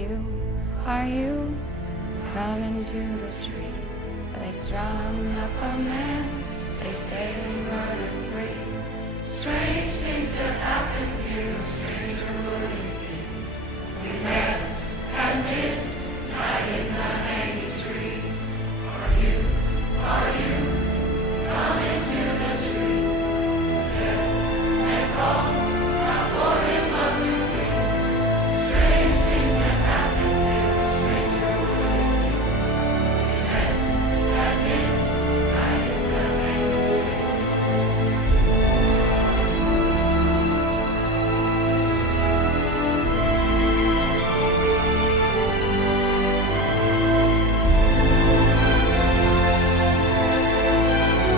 Are you coming to the tree? They strung up a man, they say murder free. Strange things that happened here, stranger would